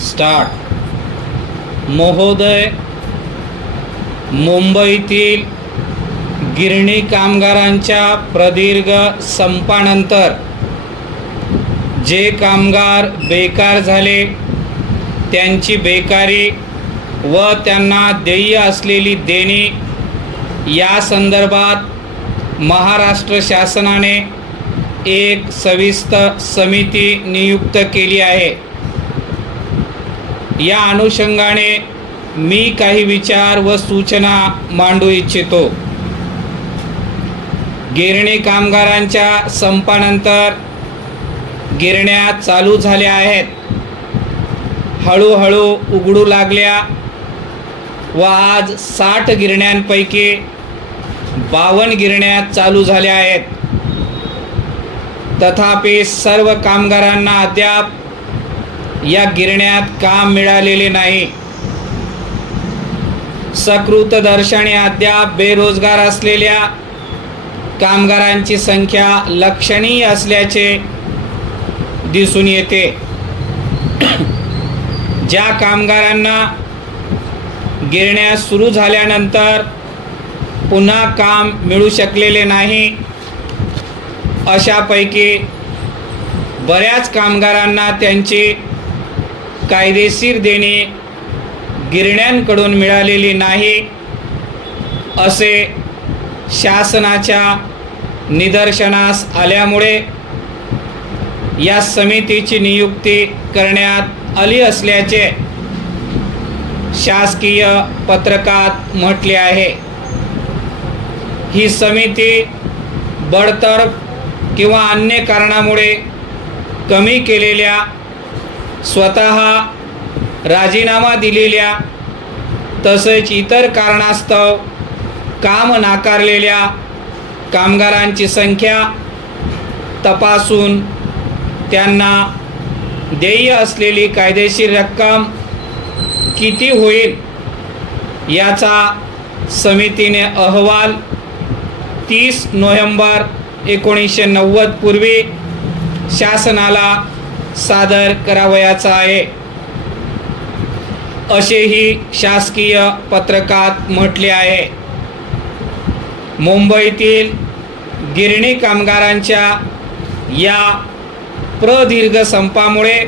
Start. महोदय, मुंबईतील गिरणी कामगारांच्या प्रदीर्घ संपानंतर जे कामगार बेकार झाले त्यांची बेकारी व त्यांना देय असलेली देणी या संदर्भात महाराष्ट्र शासनाने एक सविस्तर समिती नियुक्त केली आहे। या अनुषंगाने मी काही विचार व सूचना मांडू इच्छितो। गिरणी कामगारांच्या संपानंतर गिरण्या चालू झाल्या आहेत, हळूहळू उघडू लागल्या व आज 60 गिरण्यांपैकी 52 गिरण्या चालू झाल्या आहेत। तथापि सर्व कामगारांना अद्याप या गिरण्यात काम मिळालेले नाही। सकृतदर्शनी अद्याप बेरोजगार असलेल्या कामगारांची संख्या लक्षणीय असल्याचे दिसून येते। ज्या कामगारांना गिरण्या सुरू झाल्यानंतर पुन्हा काम मिळू शकलेले नाही, अशापैकी बऱ्याच कामगारांना त्यांची कायदेशीर देणी गिरण्यांकडून मिळालेली नाही, असे शासनाच्या निदर्शनास आल्यामुळे या समितीची नियुक्ती करण्यात आली असल्याचे शासकीय पत्रकात म्हटले आहे। ही समिती बडतर्फ किंवा अन्य कारणामुळे कमी केलेल्या, स्वतः राजीनामा दिलेल्या तसेच इतर कारणास्तव काम नाकारलेल्या कामगारांची संख्या तपासून त्यांना देय असलेली कायदेशीर रक्कम किती होईल याचा समितीने अहवाल 30 नोव्हेंबर 1990 पूर्वी शासनाला सादर करावयाचा आहे, असेही शासकीय पत्रकात म्हटले आहे। मुंबईतील गिरणी कामगारांच्या या प्रदीर्घ संपामुळे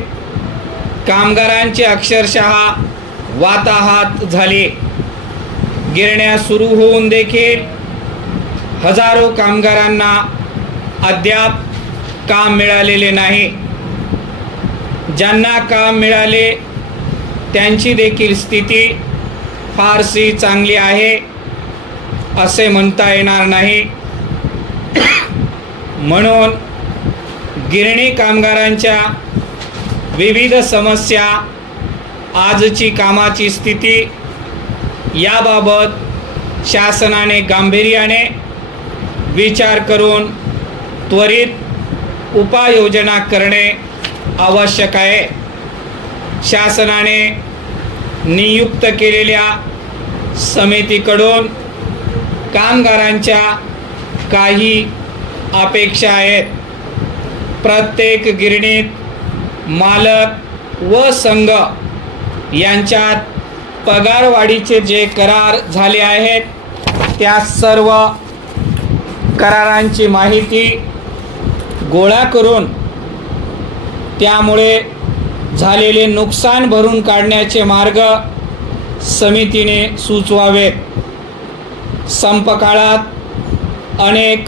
कामगारांची अक्षरशः वाताहात झाली। गिरण्या सुरू होऊन देखील हजारो कामगारांना अद्याप काम मिळालेले नाही। ज्यांना काम मिळाले त्यांची देखील स्थिती फारशी चांगली आहे असे म्हणता येणार नाही। म्हणून गिरणी कामगारांच्या विविध समस्या, आजची कामाची स्थिती याबाबत शासनाने गांभीर्याने विचार करून त्वरित उपाययोजना करणे आवश्यक आहे। शासनाने नियुक्त केलेल्या समितीकडून कामगारांच्या काही अपेक्षा आहेत। प्रत्येक गिरणीत मालक व संघ यांच्यात पगारवाढीचे जे करार झाले आहेत त्या सर्व करारांची माहिती गोळा करून त्यामुळे झालेले नुकसान भरून काढण्याचे मार्ग समितीने सुचवावेत। संप काळात अनेक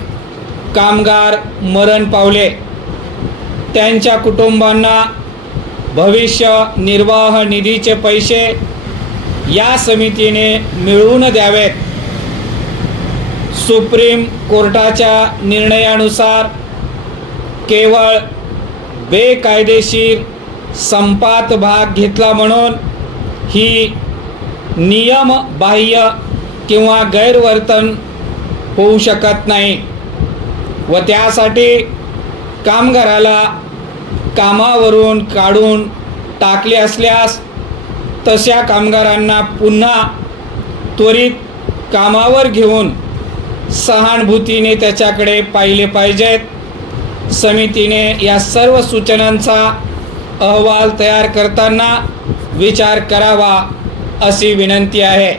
कामगार मरण पावले, त्यांच्या कुटुंबांना भविष्य निर्वाह निधीचे पैसे या समितीने मिळवून द्यावेत। सुप्रीम कोर्टाच्या निर्णयानुसार केवळ बेकायदेशीर संपात भाग घेतला म्हणून ही नियमबाह्य किंवा गैरवर्तन होऊ शकत नाही व त्यासाठी कामगाराला कामावरून काढून टाकले असल्यास तशा कामगारांना पुन्हा त्वरित कामावर घेऊन सहानुभूतीने त्याच्याकडे पाहिले पाहिजेत। समितीने या सर्व सूचनांचा अहवाल तयार करताना विचार करावा अशी विनंती आहे.